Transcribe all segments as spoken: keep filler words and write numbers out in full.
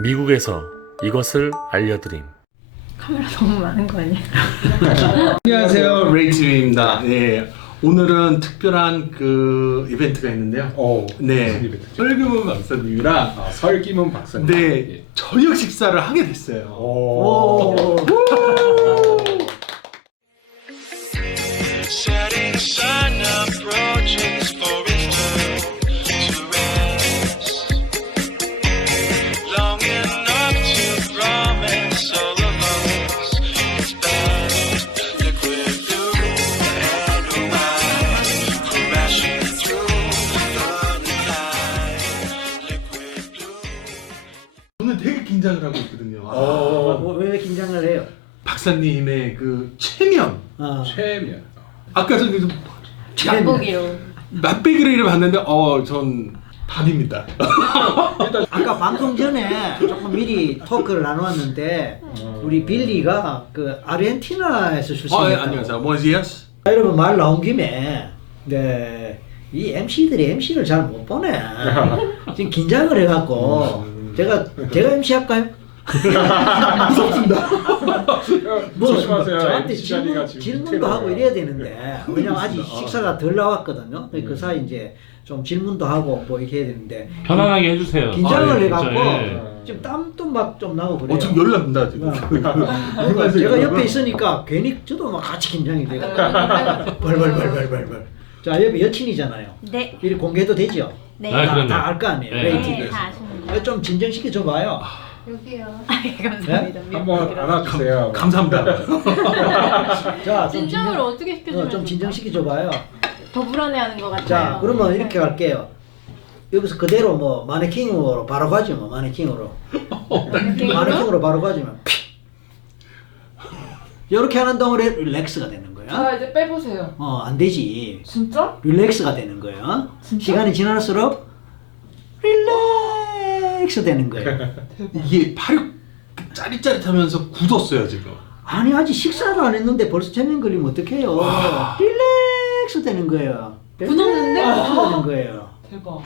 미국에서 이것을 알려드림. 카메라 너무 많은 거 아니야? 안녕하세요, 레이팀입니다. 예, 오늘은 특별한 그 이벤트가 있는데요. 오, 네, 무슨 이벤트죠? 설규문 박사님이랑 아, 설기문 박사님. 네, 예. 저녁 식사를 하게 됐어요. 오. Setting sun approaches for its turn to rest. Long enough to promise all of us its best. Liquid blue and oh my, crashing through the night. Liquid blue. 오늘 되게 긴장을 하고 있거든요. 오. 왜 긴장을 해요? 박사님의 그 체면. 어. 최면. 아까 전에 좀 맛보기로. 맛배기를 봤는데, 어, 전 답입니다. 아까 방송 전에 조금 미리 토크를 나누었는데 우리 빌리가 그 아르헨티나에서 어, 예, 출생했다고. 안녕하세요. 뭐지야스? 여러분 말 나온 김에 네, 이 엠씨들이 엠씨를 잘 못 보네. 지금 긴장을 해갖고 제가 제가 엠씨 할까요? 무섭습니다. 뭐 조심하세요. 저한테 엠씨 자리가 질문, 지금 질문도 밑에로 하고 가요. 이래야 되는데 왜냐면 아직 어. 식사가 덜 나왔거든요. 그 사이 이제 좀 질문도 하고 뭐 이렇게 해야 되는데 편안하게 해주세요. 긴장을 아, 예, 해갖고 진짜, 예. 지금 땀도 막 좀 나고 그래요. 어, 지금 열납니다, 지금. 그러니까 제가 옆에 있으니까 괜히 저도 막 같이 긴장이 돼요. 벌벌벌벌벌벌. 자, 옆에 여친이잖아요. 네. 이 공개도 되죠? 네. 아, 다 그럼요. 알 거 아니에요. 네. 레이팅에서. 네, 다 아십니다. 좀 진정시켜 줘 봐요. 여기요. 아, 예, 감사합니다. 한번 안아주세요. 감사합니다. 자, 좀 진정을 진정, 어떻게 시켜주면 어, 좀 진정시켜 줘 봐요. 더 불안해하는 것 같아요. 자, 그러면 이렇게 갈게요. 여기서 그대로 뭐 마네킹으로 바로 가지 뭐 마네킹으로. 마네킹으로? 마네킹으로 바로 가지면 이렇게 하는 동안에 릴렉스가 되는 거야. 자 이제 빼보세요. 어, 안 되지. 진짜? 릴렉스가 되는 거예요. 진짜? 시간이 지날수록 릴렉스 되는 거예요. 이게 팔이 짜릿짜릿하면서 굳었어요, 지금. 아니 아직 식사도 안 했는데 벌써 체면 걸리면 어떡해요. 릴렉스 되는 거예요. 굳었는데? 릴렉스 되는 거예요. 대박.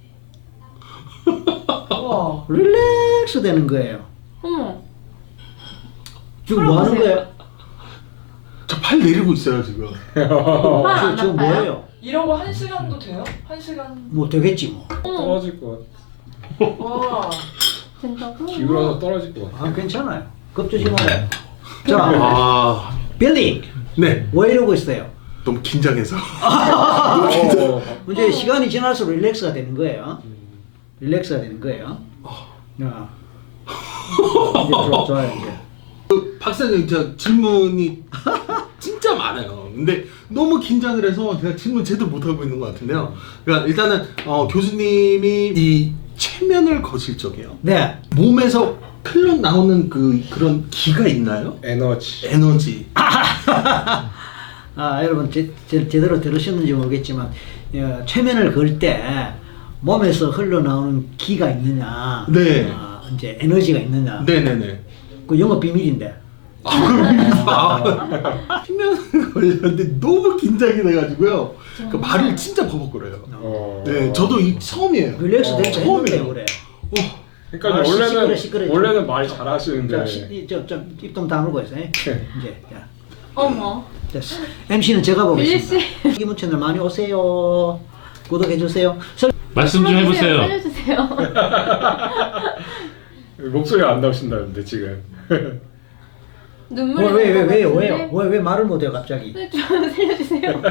와. 릴렉스 되는 거예요. 어머. 지금 뭐 하는 풀어보세요. 거예요? 저 팔 내리고 있어요, 지금. 화안 지금, 지금 아파요? 뭐예요? 이런 거 한 시간도 돼요? 한 시간. 뭐 되겠지 뭐. 떨어질 것 와. 된다고? 같아. 기울어서 떨어질 것 같아. 아 괜찮아요. 겁주지 말아요. 자, 아, 빌리 네. 왜 이러고 있어요? 너무 긴장해서. 어. 이제 시간이 지날수록 릴렉스가 되는 거예요. 릴렉스가 되는 거예요. 야. 이제 좋아, 좋아요 이제. 그 박사님, 저 질문이 진짜 많아요. 근데 너무 긴장을 해서 제가 질문 제대로 못하고 있는 것 같은데요. 그러니까 일단은 어, 교수님이 이 체면을 거실 적에요. 네. 몸에서 흘러나오는 그 그런 기가 있나요? 에너지. 에너지. 아 여러분 제, 제, 제대로 들으셨는지 모르겠지만 어, 최면을 걸 때 몸에서 흘러나오는 기가 있느냐, 네. 어, 이제 에너지가 있느냐, 네네네. 그 영업 비밀인데. 아, 체면을 걸렸는데 너무 긴장이 돼가지고요. 그 말을 진짜 버벅거려요. 어. 네, 저도 이 처음이에요. 릴렉스 될때 처음이에요. 했는데 그래. 어, 그러니까 아, 시끄러, 원래는 시끄러. 원래는 말이 잘하시는데. 저좀입좀 다물고 있어요. 이제 자, 어머. 됐어. 엠씨는 제가 빌리 보겠습니다. 씨. 기문 채널 많이 오세요. 구독해 주세요. 설... 말씀 좀 해보세요. 살려주세요. 목소리가 안 나오신다는데 지금. 눈물이 왜왜 왜 나는 왜요 것 왜요 같은데? 왜 왜 말을 못해요 갑자기? 네, 좀 살려주세요.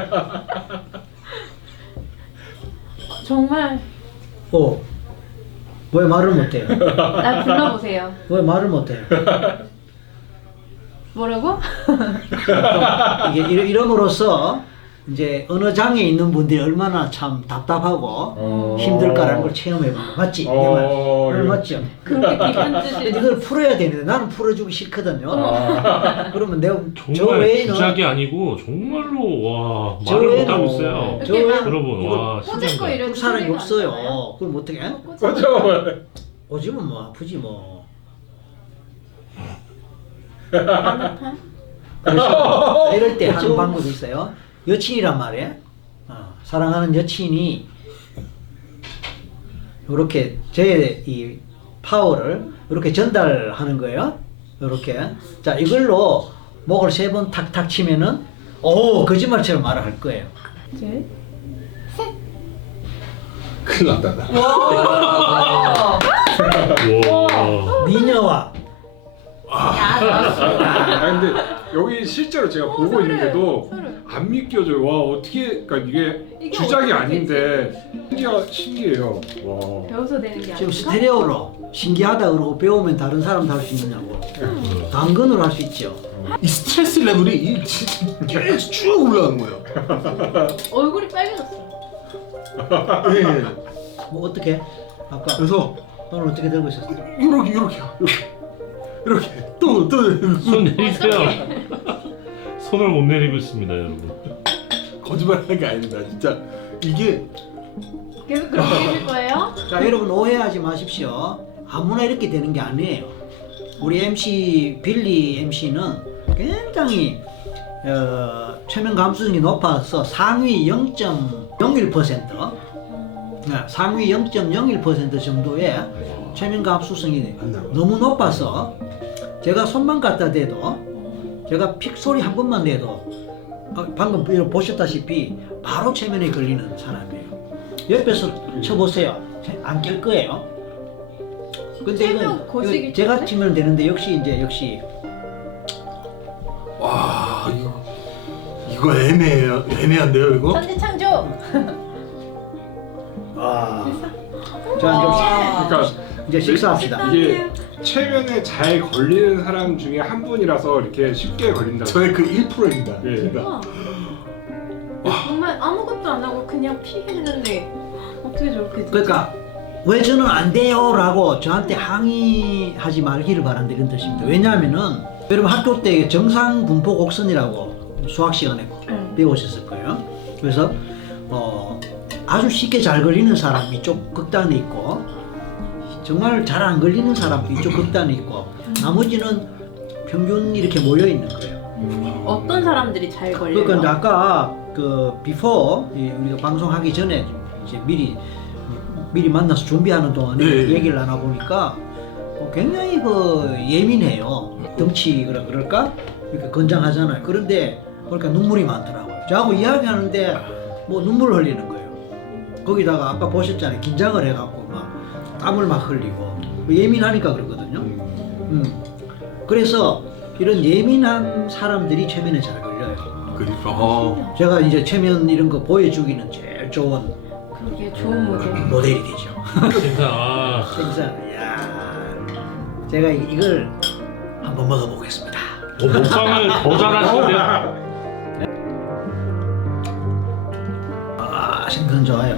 정말 어. 왜 말을 못해요? 날 불러보세요. 왜 말을 못해요? 뭐라고? 이게 이러- 이름으로써 이제 언어 장애 있는 분들이 얼마나 참 답답하고 어. 힘들까라는 걸 체험해 본 거 맞지? 어, 내 말. 말 이거- 맞죠? 그렇게 깊은 근데 뜻이. 이걸 풀어야 되는데 나는 풀어주기 싫거든요. 아. 그러면 내가 저 정말 외에는 주작이 아니고 정말로 와 저 말을 외에는 못하고 있어요. 저 외에는 여러분 이걸 와 꽂을 거 신기하다. 이래도 풀 사람이 소리가 안 없어요. 나와요? 그걸 어떻게 해? 맞아. 오지면 뭐 아프지 뭐. 안 아파? 그래서 이럴 때 하는 방법이 있어요. 여친이란 말이에요. 어, 사랑하는 여친이 이렇게 제 이 파워를 이렇게 전달하는 거예요. 이렇게. 자, 이걸로 목을 세 번 탁탁 치면은 오, 거짓말처럼 말을 할 거예요. 둘. 큰일 났다. 나. 와. 와. 미녀와 아 근데 여기 실제로 제가 보고 소를, 있는데도 소를. 안 믿겨져요. 와 어떻게 그러니까 이게, 이게 주작이 어떻게 아닌데 신기하, 신기해요. 와. 배워서 되는 게 지금 아닌가? 스테레오로 신기하다 그러고 배우면 다른 사람도 할 수 있느냐고. 당근으로 할 수 있죠. 이 스트레스 레벨이 이 진짜 계속 쭉 올라가는 거예요. 얼굴이 빨개졌어. 네. 뭐 어떻게? 아까 그래서 오늘 어떻게 들고 있었어? 이렇게 이렇게 이렇게 이렇게 또또 손 내리세요. 손을 못 내리고 있습니다, 여러분. 거짓말하는 게 아닙니다. 진짜 이게 계속 그렇게 해줄 거예요? 자, 여러분 오해하지 마십시오. 아무나 이렇게 되는 게 아니에요. 우리 엠씨 빌리 엠씨는 굉장히 어, 최면 감수성이 높아서 상위 영 점 영일 퍼센트, 네, 상위 영 점 영일 퍼센트 정도의 최면 감수성이 너무 높아서 제가 손만 갖다 대도 제가 픽 소리 한 번만 내도 어, 방금 보셨다시피 바로 최면에 걸리는 사람이에요. 옆에서 쳐보세요. 안 깰 거예요. 근데 최면 이건, 거시기 이건 제가 때문에? 치면 되는데 역시 이제 역시 와 이거 이거 애매해요. 애매한데요 이거? 천지창조. 와. 됐어. 자 와. 그러니까 이제 이제 식사합시다. 이게 최면에 잘 걸리는 사람 중에 한 분이라서 이렇게 쉽게 걸린다. 저의 그 일 퍼센트입니다. 예. 진짜. 우와. 정말 아무것도 안 하고 그냥 피했는데 어떻게 저렇게 되지? 그러니까 왜 저는 안 돼요라고 저한테 항의하지 말기를 바란다 이런 뜻입니다. 왜냐하면은 여러분 학교 때 정상 분포 곡선이라고 수학 시간에 응. 배우셨을 거예요. 그래서 어, 아주 쉽게 잘 걸리는 사람이 이쪽 극단에 있고 정말 잘 안 걸리는 사람도 이쪽 극단에 있고 나머지는 평균 이렇게 모여 있는 거예요. 음, 어떤 사람들이 잘 걸려요? 그러니까 이제 아까 그 비포 우리가 방송하기 전에 이제 미리 미리 만나서 준비하는 동안에 네. 얘기를 나눠 보니까 어, 굉장히 그 예민해요. 덩치 그라 그럴까 이렇게 건장하잖아요. 그런데 그러니까 눈물이 많더라고요. 저하고 이야기하는데 뭐 눈물 흘리는 거예요. 거기다가 아까 보셨잖아요. 긴장을 해갖고 막 땀을 막 흘리고 예민하니까 그러거든요. 음. 그래서 이런 예민한 사람들이 최면에 잘 걸려요. 그러니까 어. 제가 이제 최면 이런 거 보여주기는 제일 좋은 그게 좋은 모델. 모델이 되죠. 진짜 아, 그래서 야 제가 이- 이걸 한번 먹어보겠습니다. 어, 먹방을 더 잘하시는데요. 아 생선 좋아요.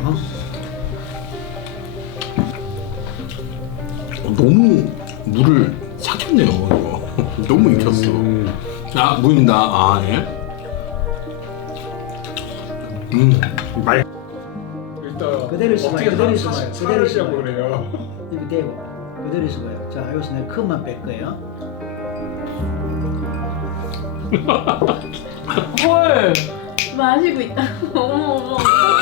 어, 너무 물을 삭혔네요 이거. 너무 익혔어. 음. 아 무입니다. 아 예. 음. 말. 일단 그대로 있어봐요. 어떻게 그대로 사- 있어봐요. 사- 그대로 살으려고 있어봐요. 그래요. 이렇게 대고 그대로 있어봐요. 자 여기서 내가 컵만 뺄 거예요. 헐. 마시고 있다. 어머 어머.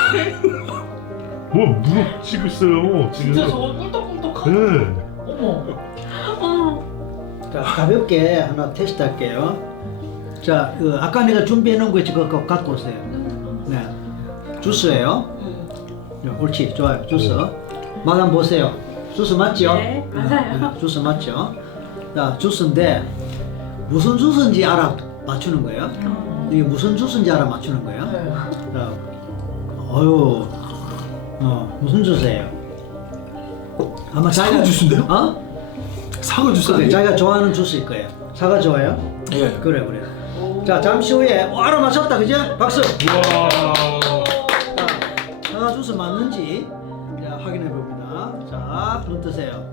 뭐 무릎 치고 있어요 지금. 진짜 저거 꿀떡꿀떡하네. 네. 어머. 어머. 자 가볍게 하나 테스트 할게요. 자 그 아까 내가 준비해 놓은 거 있지 그거 갖고 오세요. 네 주스예요. 응. 야, 옳지 좋아요 주스 맛 한번 보세요. 주스 맞죠? 네, 맞아요. 네, 주스 맞죠? 자 주스인데 무슨 주스인지 알아 맞추는 거예요. 이게 무슨 주스인지 알아 맞추는 거예요. 네. 자, 어유 어 무슨 주스예요? 아마 사과 자기가- 주스인데요? 어? 사과 주스 그래, 아니에요? 자기가 좋아하는 주스일 거예요. 사과 좋아요? 예. 그래 그래. 자 잠시 후에 어, 알아 맞췄다 그죠? 박수. 와. 자, 사과 주스 맞는지 자, 확인해 봅니다. 자, 눈 뜨세요.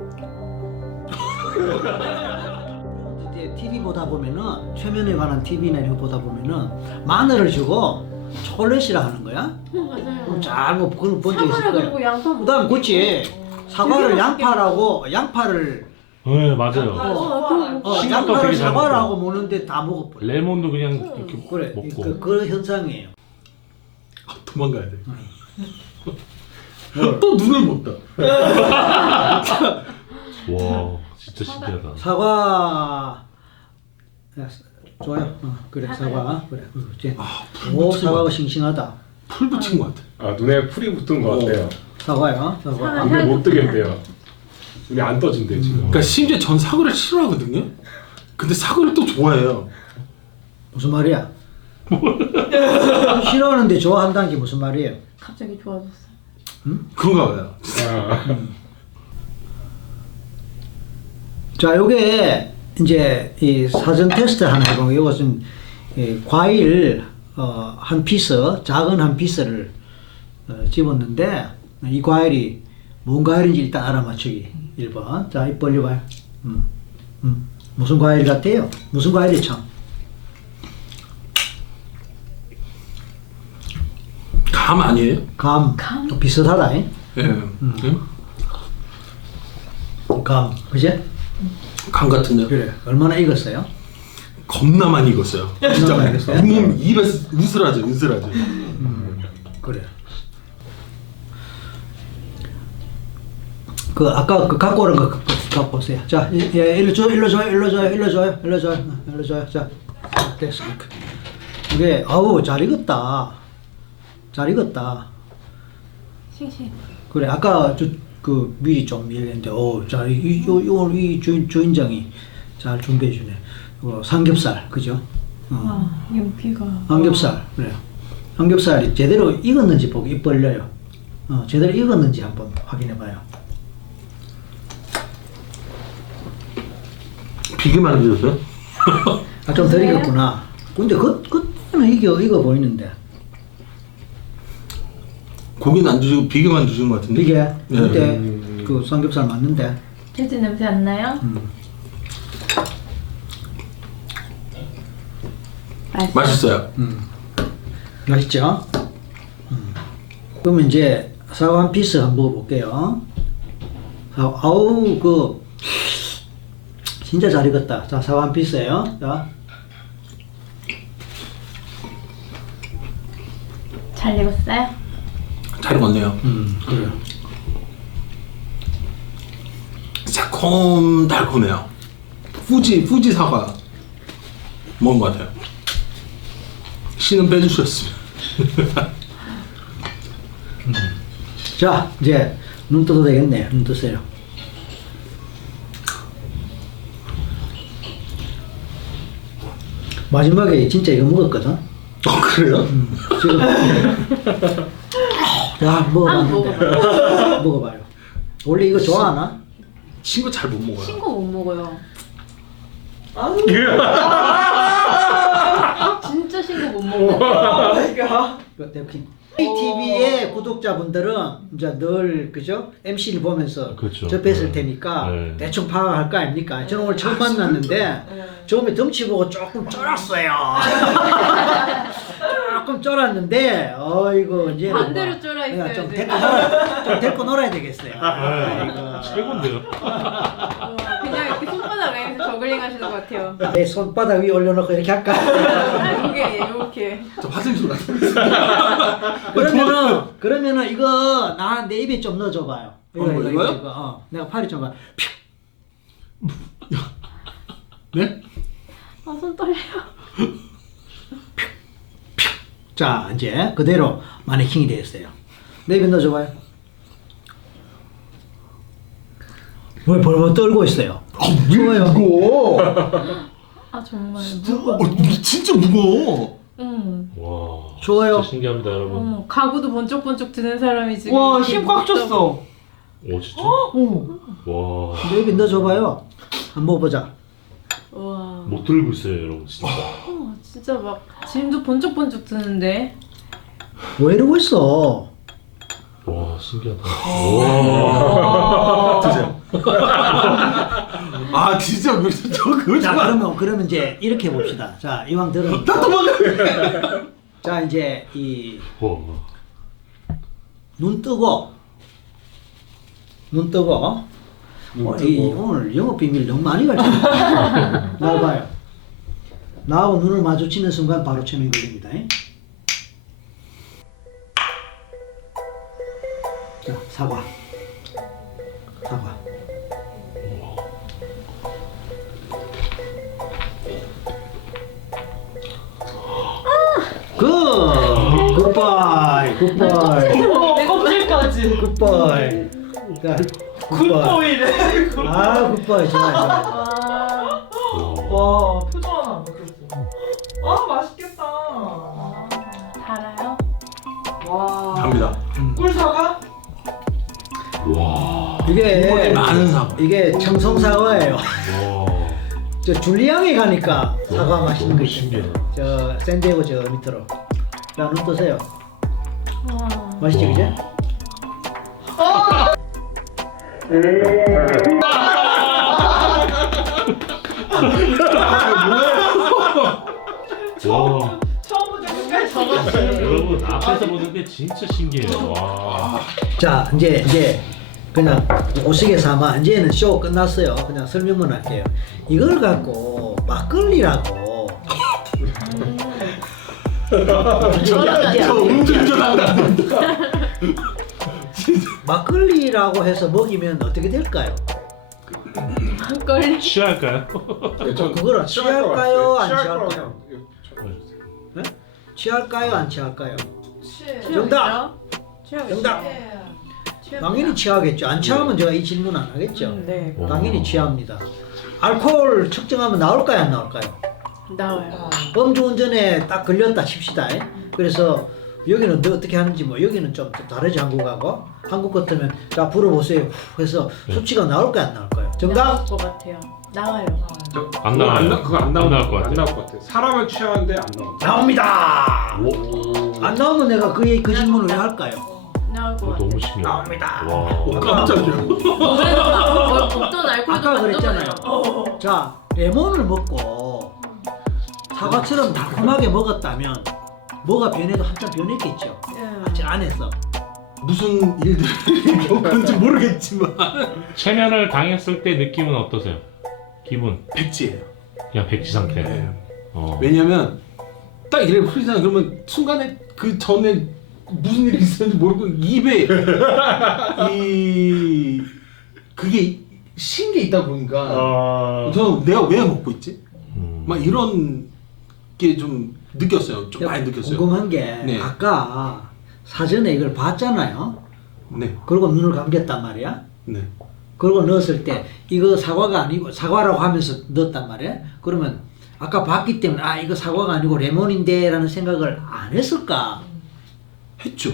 이제 티비 보다 보면은 최면에 관한 티비나 이런 거 보다 보면은 마늘을 주고 초콜릿이라 하는 거야. 맞아요. 그럼 잘뭐 그런 본적 있을 사과를 거야. 그리고 양파. 그다음 그렇지. 사과를 되게 양파라고 양파를 네 맞아요. 어, 그- 어, 식감도 양파를 되게 잘 사과를 먹어요. 하고 먹는데 다 먹어버려. 레몬도 그냥 이렇게 그래, 먹고. 그, 그 현상이에요. 아, 도망가야 돼. 뭘? 또 눈을 못 떠. 와 진짜 신기하다. 사과. 야, 좋아요. 어, 그래 사과. 그래. 어, 이제 아, 오 사과가 싱싱하다. 풀 붙인 것 같아. 아 눈에 풀이 붙은 것 같아요. 사과요. 사과. 사과. 눈에 못 뜨겠대요. 눈이 안 떠진대 지금. 그러니까 심지어 전 사과를 싫어하거든요. 근데 사과를 또 좋아해요. 무슨 말이야? 싫어하는데 좋아한다는 게 무슨 말이에요? 갑자기 좋아졌어. 그런가 봐요. 아, 자, 요게 이제 이 사전 테스트 하나 해보면 이것은 이 과일 어, 한 피스, 작은 한 피스를 어, 집었는데 이 과일이 뭔 과일인지 일단 알아맞추기 일 번. 자, 입 벌려봐요. 음, 음. 무슨 과일 같아요? 무슨 과일이 참? 감 아니에요? 감. 감? 또 비슷하다. 잉? 예. 음. 감. 그지? 감 같은데요. 그래. 얼마나 익었어요? 겁나 많이 익었어요. 진짜 많이 익었어요? 잇몸 입에 으스라져, 으스라져. 그래. 그 아까 그 갖고 오는 거 갖고, 갖고 오세요. 자, 예, 예, 일로 줘요, 일로 줘요, 일로 줘요, 일로 줘요, 일로 줘요, 어, 일로 줘요. 자, 됐어. 이게 아우 잘 익었다. 잘 익었다. 싱싱. 그래. 아까 저 그 미리 좀 얘기했는데, 어, 자, 이, 요, 요, 이 주인 주인장이 잘 준비해 주네. 어, 삼겹살, 그죠? 어. 와, 윤기가. 삼겹살, 그래요. 삼겹살이 제대로 익었는지 보고 입 벌려요. 어, 제대로 익었는지 한번 확인해봐요. 비계 만드셨어요? 아, 좀 덜 익었구나. 근데 그, 그때는 익어, 익어 보이는데. 고기는 안 주시고 비계만 주신 것 같은데. 이게 네. 그때 음. 그 삼겹살 맞는데. 돼지 냄새 안 나요? 음. 맛있어. 맛있어요. 음. 맛있죠? 음. 그러면 이제 사과 한 피스 한번 먹어볼게요. 사과, 아우, 그, 진짜 잘 익었다. 자, 사과 한 피스예요. 자. 잘 익었어요? 잘 익었네요. 음, 그래요. 새콤달콤해요. 후지, 후지 사과 먹은 것 같아요. 씨는 빼주셨으면. 자, 이제 눈 떠도 되겠네. 눈 뜨세요. 마지막에 진짜 이거 먹었거든. 어, 그래요? 지금 야 한번 먹어봤는데 먹어봐요. 원래 이거 좋아하나? 친구 잘 못 먹어요. 신거 못 먹어요. 진짜 신거 못 먹어요. 이거 대표님. 티비의 구독자분들은 이제 늘 그죠? 엠씨를 보면서 그렇죠. 접했을 네. 테니까 네. 대충 파악할 거 아닙니까? 저는 오늘 처음 만났는데 처음에 덩치 보고 조금 쫄았어요. 조금 쫄았는데 어이구 이제 반대로 쫄아 있어요, 좀 지금. 데리고 놀아, 좀 데리고 놀아야 되겠어요. 아이고. 최고인데요. 와, 그냥 이렇게 손바닥 라인에서 저글링 하시는 것 같아요. 내 손바닥 위에 올려놓고 이렇게 할까? 아, 이게 이렇게. 저 화장실 갔다 그러면은 그러면은 이거 나 내 입에 좀 넣어줘봐요. 이거 어, 이거 이거요? 이거. 어, 내가 팔이 좀 봐. 네? 아, 손 떨려요. 자 이제 그대로 마네킹이 되었어요. 내 입에 넣어줘봐요. 뭘 벌벌 떨고 있어요. 아, 왜 좋아요. 무거워? 아, 정말. 어, 이게 진짜 무거워. 응. 와. 좋아요. 진짜 신기합니다, 여러분. 어머, 가구도 번쩍번쩍 드는 사람이 지금. 와, 이렇게 힘 꽉 먹다- 줬어. 오, 진짜? 오. 와. 내 입에 넣어줘봐요. 한번 먹어보자. 와. 못 들고 있어요, 여러분, 진짜. 어, 진짜 막 지금도 번쩍번쩍 드는데. 왜 이러고 있어? 와, 신기하다. 와. 드세요. 아, 진짜 왜 저 그거 자 좀 안- 그러면 그러면 이제 이렇게 봅시다. 자 이왕 들은. 나 도망가. 자 이제 이 와. 눈 뜨고 눈 뜨고 눈 어, 이, 뜨고. 오늘 영업 비밀 너무 많이 가르쳐. 나와봐요. 나하고 눈을 마주치는 순간 바로 체면 걸립니다. 잉? 자 사과 사과 굿바이 굿바이 어, 껍질까지. 굿바이. 자, 굿바이. 굿보이네. 아 굿바이 좋아요 좋아요. 와. 와, 표정 하나 안 바뀌었어. 아, 맛있겠다. 달아요? 와. 갑니다. 꿀사과? 와. 이게 많은 사과. 이게 청송 사과예요. 와. 저 줄리앙에 가니까 사과 맛있는 거 신기해. 있습니다. 저 샌디에고 저 밑으로. 자, 눈 뜨세요. 와. 맛있지 그제? 와. 처음부터 끝까지 저같이. 여러분 앞에서 보는 게 진짜 신기해요. 와. 자 이제 이제 그냥 오시게 삼아 이제는 쇼 끝났어요. 그냥 설명만 할게요. 이걸 갖고 막걸리라고 저 음주운전 한다. 막걸리라고 해서 먹이면 어떻게 될까요? 막걸리. 취할까요? 네, 전 그거를 취할 것 취할까요, 같아요. 안 취할 취할까요? 것 같아요. 네? 취할까요 안 취할까요? 취. 정답! 취하고 정답! 있어요. 당연히 취하겠죠. 안 취하면 제가 이 질문 안 하겠죠. 음, 네. 와. 당연히 취합니다. 알코올 측정하면 나올까요 안 나올까요? 나와요. 음주운전에 딱 걸렸다 칩시다. 그래서 여기는 너 어떻게 하는지 뭐 여기는 좀, 좀 다르지 한국하고 한국 같으면 자 불어보세요 후 해서 수치가 나올까요 안 나올까요? 나올 정답? 것 같아요. 나와요. 저- 안 그거 나와요. 나- 그거 안 안 나올 나올 것 것 같아요. 안 같아요. 나올 것 같아요. 사람은 취하는데 안 나옵니다. 나옵니다. 오. 안 나오면 내가 그, 얘기- 그 질문을 왜 할까요? 나올 것 어, 같아요. 너무 신기해. 나옵니다. 와. 깜짝이야. 그래도 막 어떤 알코올도 아까 그랬잖아요. 만들어요. 자 레몬을 먹고 사과처럼 달콤하게 먹었다면 뭐가 변해도 한참 변했겠죠. 예. 제 안에서. 무슨 일들이 겪었는지 모르겠지만 체면을 당했을 때 느낌은 어떠세요? 기분? 백지예요. 그냥 백지 상태. 네. 어. 왜냐면 딱 이래 풀리잖아. 그러면 순간에 그 전에 무슨 일이 있었는지 모르고 입에 이 그게 신 게 있다 보니까 아. 저는 내가 왜 먹고 있지? 음. 막 이런 게 좀 느꼈어요. 좀 많이 느꼈어요. 궁금한 게 네. 아까 사전에 이걸 봤잖아요. 네, 그리고 눈을 감겼단 말이야. 네. 그리고 넣었을 때 이거 사과가 아니고 사과라고 하면서 넣었단 말이야. 그러면 아까 봤기 때문에 아 이거 사과가 아니고 레몬인데 라는 생각을 안 했을까? 했죠.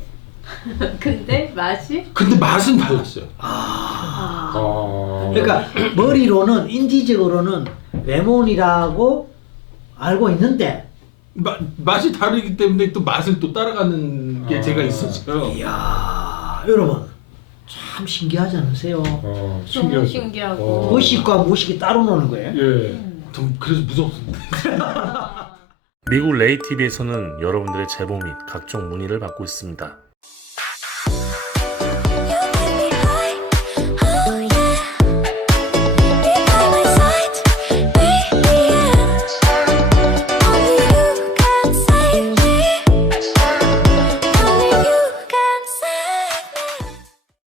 근데 맛이? 근데 맛은 달랐어요. 아. 아. 그러니까 머리로는 인지적으로는 레몬이라고 알고 있는데 마, 맛이 다르기 때문에 또 맛을 또 따라가는 게 아. 제가 있었어요. 이야 여러분 참 신기하지 않으세요? 아, 너무 신기하죠. 신기하고. 어. 무식과 무식이 따로 노는 거예요. 예. 좀 그래서 무섭습니다. 미국 레이티비에서는 여러분들의 제보 및 각종 문의를 받고 있습니다.